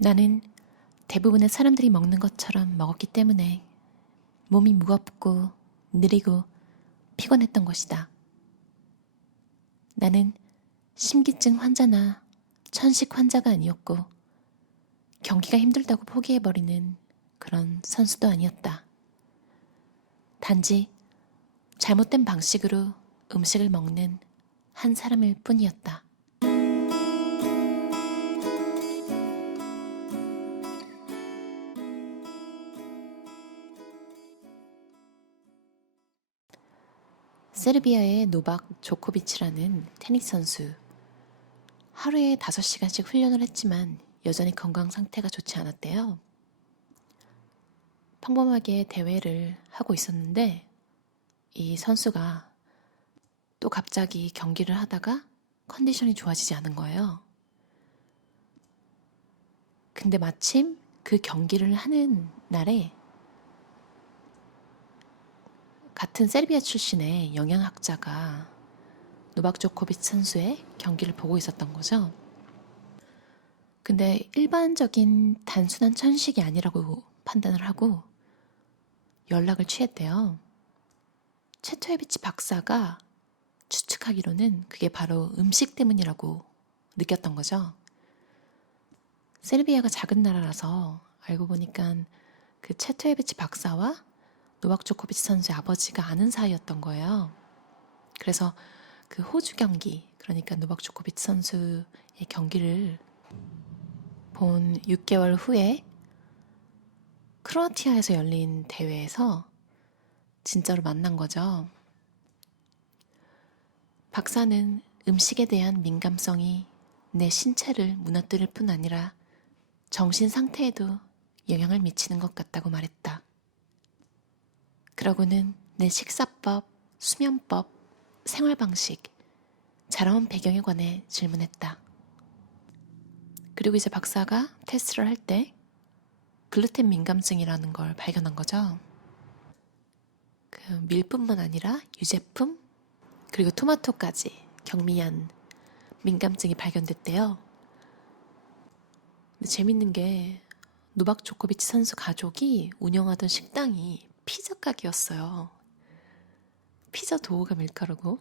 나는 대부분의 사람들이 먹는 것처럼 먹었기 때문에 몸이 무겁고 느리고 피곤했던 것이다. 나는 심기증 환자나 천식 환자가 아니었고 경기가 힘들다고 포기해버리는 그런 선수도 아니었다. 단지 잘못된 방식으로 음식을 먹는 한 사람일 뿐이었다. 세르비아의 노박 조코비치라는 테니스 선수. 하루에 5시간씩 훈련을 했지만 여전히 건강 상태가 좋지 않았대요. 평범하게 대회를 하고 있었는데 이 선수가 또 갑자기 경기를 하다가 컨디션이 좋아지지 않은 거예요. 근데 마침 그 경기를 하는 날에 같은 세르비아 출신의 영양학자가 노박 조코비치 선수의 경기를 보고 있었던 거죠. 근데 일반적인 단순한 천식이 아니라고 판단을 하고 연락을 취했대요. 체토에비치 박사가 추측하기로는 그게 바로 음식 때문이라고 느꼈던 거죠. 세르비아가 작은 나라라서 알고 보니까 그 체토에비치 박사와 노박 조코비치 선수의 아버지가 아는 사이였던 거예요. 그래서 그 호주 경기, 그러니까 노박 조코비치 선수의 경기를 본 6개월 후에 크로아티아에서 열린 대회에서 진짜로 만난 거죠. 박사는 음식에 대한 민감성이 내 신체를 무너뜨릴 뿐 아니라 정신 상태에도 영향을 미치는 것 같다고 말했다. 그러고는 내 식사법, 수면법, 생활 방식, 자라온 배경에 관해 질문했다. 그리고 이제 박사가 테스트를 할 때 글루텐 민감증이라는 걸 발견한 거죠. 그 밀뿐만 아니라 유제품 그리고 토마토까지 경미한 민감증이 발견됐대요. 재밌는 게 노박 조코비치 선수 가족이 운영하던 식당이 피자 가게였어요. 피자 도우가 밀가루고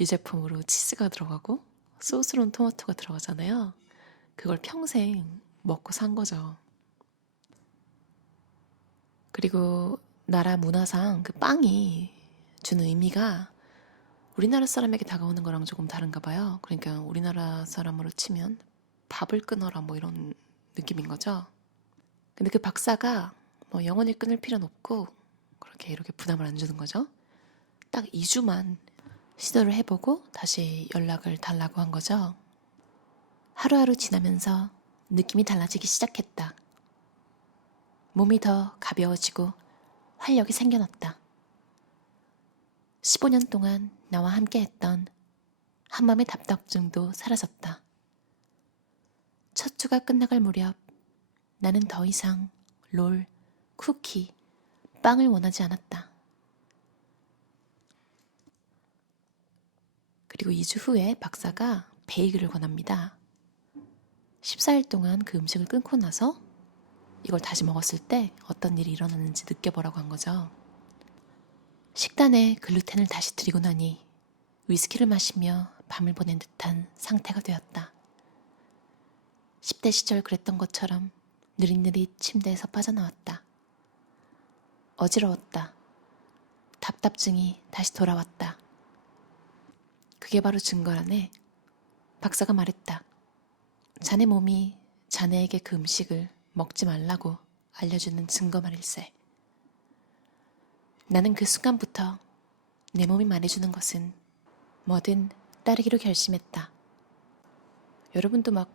유제품으로 치즈가 들어가고 소스로는 토마토가 들어가잖아요. 그걸 평생 먹고 산 거죠. 그리고 나라 문화상 그 빵이 주는 의미가 우리나라 사람에게 다가오는 거랑 조금 다른가 봐요. 그러니까 우리나라 사람으로 치면 밥을 끊어라 뭐 이런 느낌인 거죠. 근데 그 박사가 뭐 영원히 끊을 필요는 없고 그렇게 이렇게 부담을 안 주는 거죠. 딱 2주만 시도를 해보고 다시 연락을 달라고 한 거죠. 하루하루 지나면서 느낌이 달라지기 시작했다. 몸이 더 가벼워지고 활력이 생겨났다. 15년 동안 나와 함께 했던 한밤의 답답증도 사라졌다. 첫 주가 끝나갈 무렵 나는 더 이상 롤, 쿠키, 빵을 원하지 않았다. 그리고 2주 후에 박사가 베이글을 권합니다. 14일 동안 그 음식을 끊고 나서 이걸 다시 먹었을 때 어떤 일이 일어나는지 느껴보라고 한 거죠. 식단에 글루텐을 다시 들이고 나니 위스키를 마시며 밤을 보낸 듯한 상태가 되었다. 10대 시절 그랬던 것처럼 느릿느릿 침대에서 빠져나왔다. 어지러웠다. 답답증이 다시 돌아왔다. 그게 바로 증거라네. 박사가 말했다. 자네 몸이 자네에게 그 음식을 먹지 말라고 알려주는 증거 말일세. 나는 그 순간부터 내 몸이 말해주는 것은 뭐든 따르기로 결심했다. 여러분도 막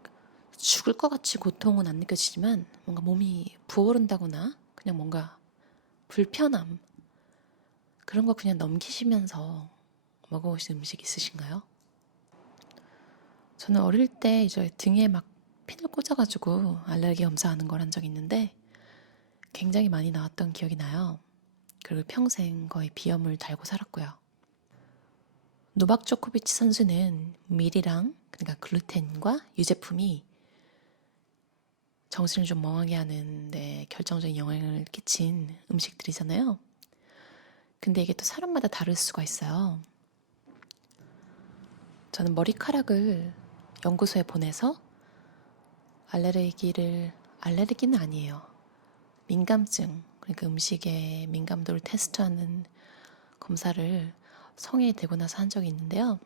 죽을 것 같이 고통은 안 느껴지지만 뭔가 몸이 부어오른다거나 그냥 뭔가 불편함 그런 거 그냥 넘기시면서 먹어보신 음식 있으신가요? 저는 어릴 때 이제 등에 막 핀을 꽂아가지고 알레르기 검사하는 걸 한 적이 있는데 굉장히 많이 나왔던 기억이 나요. 그리고 평생 거의 비염을 달고 살았고요. 노박 조코비치 선수는 밀이랑 그러니까 글루텐과 유제품이 정신을 좀 멍하게 하는데 결정적인 영향을 끼친 음식들이잖아요. 근데 이게 또 사람마다 다를 수가 있어요. 저는 머리카락을 연구소에 보내서 알레르기를 알레르기는 아니에요. 민감증 그러니까 음식에 민감도를 테스트하는 검사를 성에 되고 나서 한 적이 있는데요.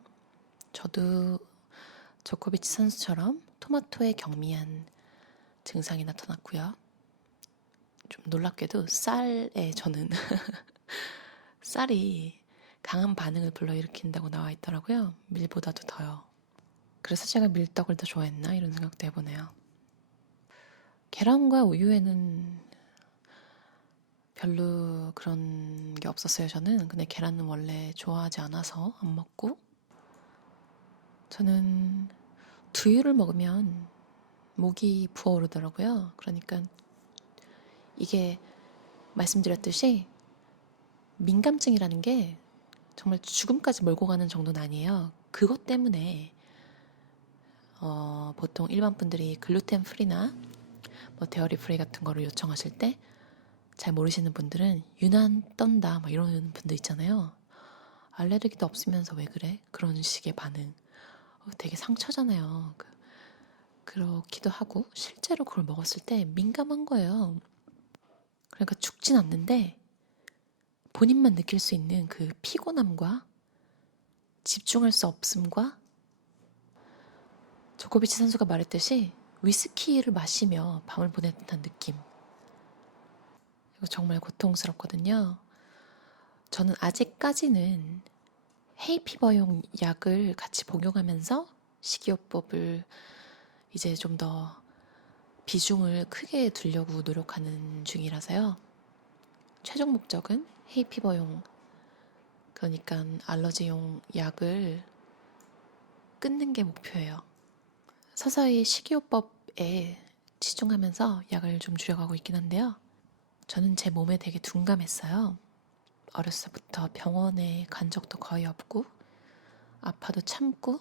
저도 조코비치 선수처럼 토마토에 경미한 증상이 나타났고요. 좀 놀랍게도 쌀에 저는 쌀이 강한 반응을 불러일으킨다고 나와 있더라고요. 밀보다도 더요. 그래서 제가 밀떡을 더 좋아했나 이런 생각도 해보네요. 계란과 우유에는 별로 그런 게 없었어요. 저는 근데 계란은 원래 좋아하지 않아서 안 먹고 저는 두유를 먹으면 목이 부어오르더라고요. 그러니까 이게 말씀드렸듯이 민감증이라는 게 정말 죽음까지 몰고 가는 정도는 아니에요. 그것 때문에 어, 보통 일반 분들이 글루텐 프리나 뭐 데어리 프리 같은 거를 요청하실 때 잘 모르시는 분들은 유난 떤다 막 이러는 분들 있잖아요. 알레르기도 없으면서 왜 그래? 그런 식의 반응. 어, 되게 상처잖아요. 그, 그렇기도 하고 실제로 그걸 먹었을 때 민감한 거예요. 그러니까 죽진 않는데 본인만 느낄 수 있는 그 피곤함과 집중할 수 없음과 조코비치 선수가 말했듯이 위스키를 마시며 밤을 듯한 느낌. 이거 정말 고통스럽거든요. 저는 아직까지는 헤이피버용 약을 같이 복용하면서 식이요법을 이제 좀 더 비중을 크게 두려고 노력하는 중이라서요. 최종 목적은 헤이피버용 그러니까 알러지용 약을 끊는 게 목표예요. 서서히 식이요법에 치중하면서 약을 좀 줄여가고 있긴 한데요. 저는 제 몸에 되게 둔감했어요. 어렸을 때부터 병원에 간 적도 거의 없고 아파도 참고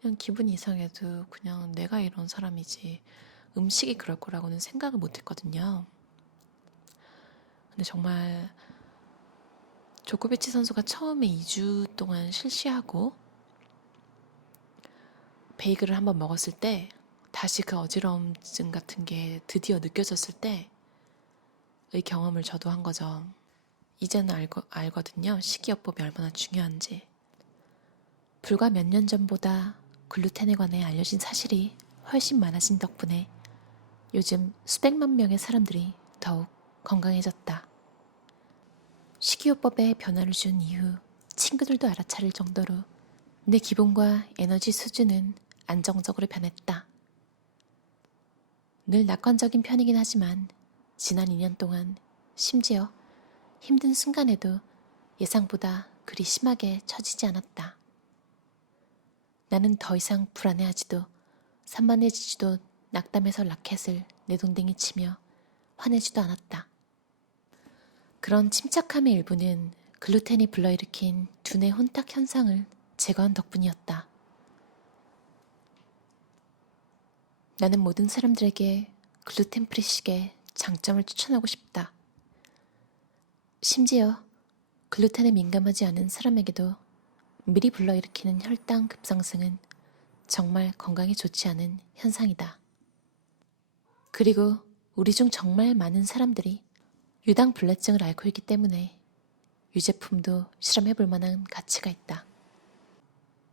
그냥 기분이 이상해도 그냥 내가 이런 사람이지 음식이 그럴 거라고는 생각을 못 했거든요. 근데 정말 조코비치 선수가 처음에 2주 동안 실시하고 베이글을 한번 먹었을 때 다시 그 어지러움증 같은 게 드디어 느껴졌을 때의 경험을 저도 한 거죠. 이제는 알거, 알거든요. 식이요법이 얼마나 중요한지. 불과 몇 년 전보다 글루텐에 관해 알려진 사실이 훨씬 많아진 덕분에 요즘 수백만 명의 사람들이 더욱 건강해졌다. 식이요법에 변화를 준 이후 친구들도 알아차릴 정도로 내 기분과 에너지 수준은 안정적으로 변했다. 늘 낙관적인 편이긴 하지만 지난 2년 동안 심지어 힘든 순간에도 예상보다 그리 심하게 처지지 않았다. 나는 더 이상 불안해하지도 산만해지지도 낙담해서 라켓을 내 동댕이 치며 화내지도 않았다. 그런 침착함의 일부는 글루텐이 불러일으킨 두뇌 혼탁 현상을 제거한 덕분이었다. 나는 모든 사람들에게 글루텐 프리식의 장점을 추천하고 싶다. 심지어 글루텐에 민감하지 않은 사람에게도 미리 불러일으키는 혈당 급상승은 정말 건강에 좋지 않은 현상이다. 그리고 우리 중 정말 많은 사람들이 유당 불내증을 앓고 있기 때문에 유제품도 실험해 볼 만한 가치가 있다.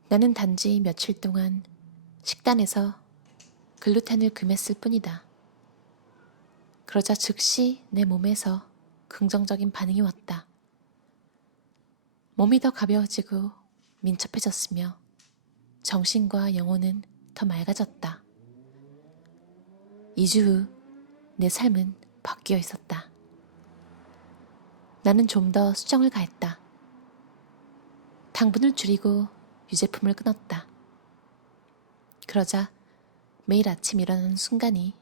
나는 단지 며칠 동안 식단에서 글루텐을 금했을 뿐이다. 그러자 즉시 내 몸에서 긍정적인 반응이 왔다. 몸이 더 가벼워지고 민첩해졌으며 정신과 영혼은 더 맑아졌다. 2주 후 내 삶은 바뀌어 있었다. 나는 좀 더 수정을 가했다. 당분을 줄이고 유제품을 끊었다. 그러자 매일 아침 일어나는 순간이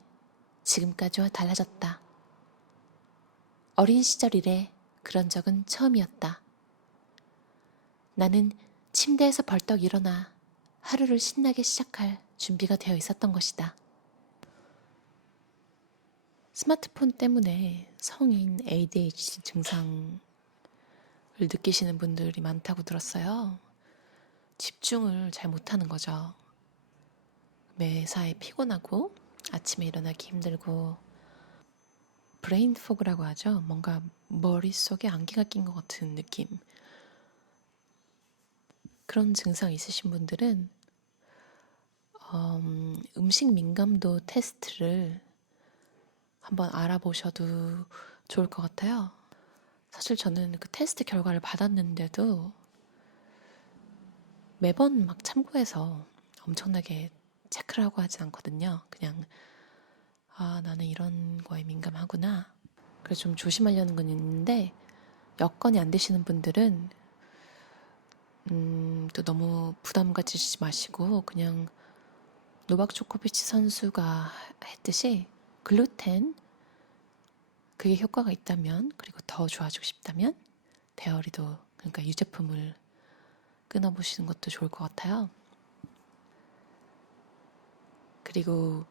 지금까지와 달라졌다. 어린 시절 이래 그런 적은 처음이었다. 나는 침대에서 벌떡 일어나 하루를 신나게 시작할 준비가 되어 있었던 것이다. 스마트폰 때문에 성인 ADHD 증상을 느끼시는 분들이 많다고 들었어요. 집중을 잘 못하는 거죠. 매사에 피곤하고 아침에 일어나기 힘들고 브레인 포그라고 하죠. 뭔가 머릿속에 안개가 낀 것 같은 느낌. 그런 증상 있으신 분들은 음, 음식 민감도 테스트를 한번 알아보셔도 좋을 것 같아요. 사실 저는 그 테스트 결과를 받았는데도 매번 막 참고해서 엄청나게 체크를 하고 하진 않거든요. 그냥 아 나는 이런 거에 민감하구나. 그래서 좀 조심하려는 건 있는데 여건이 안 되시는 분들은 음, 또 너무 부담 가지지 마시고 그냥 노박 조코비치 선수가 했듯이 글루텐 그게 효과가 있다면 그리고 더 좋아지고 싶다면 데어리도 그러니까 유제품을 끊어보시는 것도 좋을 것 같아요. 그리고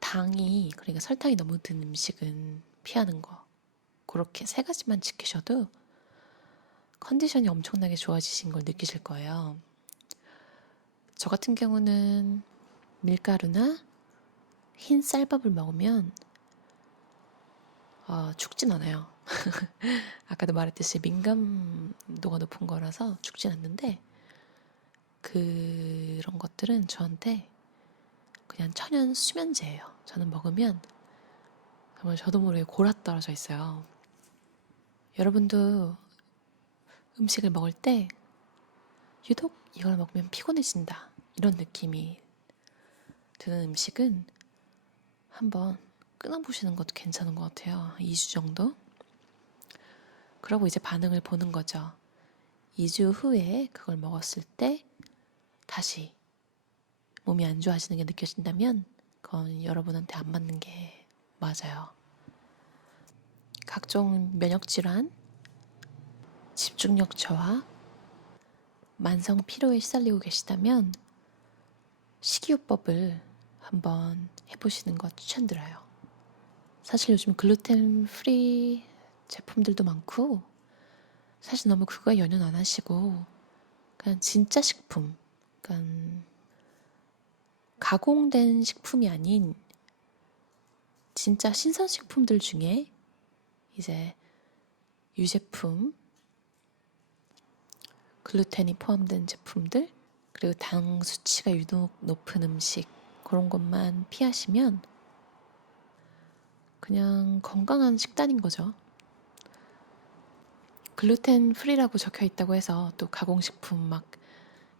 당이 그러니까 설탕이 너무 든 음식은 피하는 거 그렇게 세 가지만 지키셔도 컨디션이 엄청나게 좋아지신 걸 느끼실 거예요. 저 같은 경우는 밀가루나 흰 쌀밥을 먹으면 어, 죽진 않아요. 아까도 말했듯이 민감도가 높은 거라서 죽진 않는데 그런 것들은 저한테 그냥 천연 수면제예요. 저는 먹으면 정말 저도 모르게 골아 떨어져 있어요. 여러분도 음식을 먹을 때 유독 이걸 먹으면 피곤해진다 이런 느낌이 드는 음식은 한번 끊어보시는 것도 괜찮은 것 같아요. 2주 정도. 그러고 이제 반응을 보는 거죠. 2주 후에 그걸 먹었을 때 다시 몸이 안 좋아지는 게 느껴진다면 그건 여러분한테 안 맞는 게 맞아요. 각종 면역 질환, 집중력 저하, 만성 피로에 시달리고 계시다면 식이요법을 한번 해보시는 것 추천드려요. 사실 요즘 글루텐 프리 제품들도 많고 사실 너무 그거에 연연 안 하시고 그냥 진짜 식품, 그러니까 가공된 식품이 아닌 진짜 신선 식품들 중에 이제 유제품, 글루텐이 포함된 제품들, 그리고 당 수치가 유독 높은 음식, 그런 것만 피하시면 그냥 건강한 식단인 거죠. 글루텐 프리라고 적혀 있다고 해서 또 가공식품 막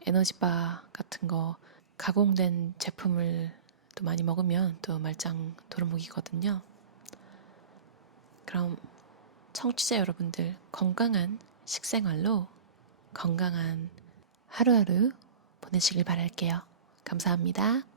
에너지바 같은 거 가공된 제품을 또 많이 먹으면 또 말짱 도루묵이거든요. 그럼 청취자 여러분들 건강한 식생활로 건강한 하루하루 보내시길 바랄게요. 감사합니다.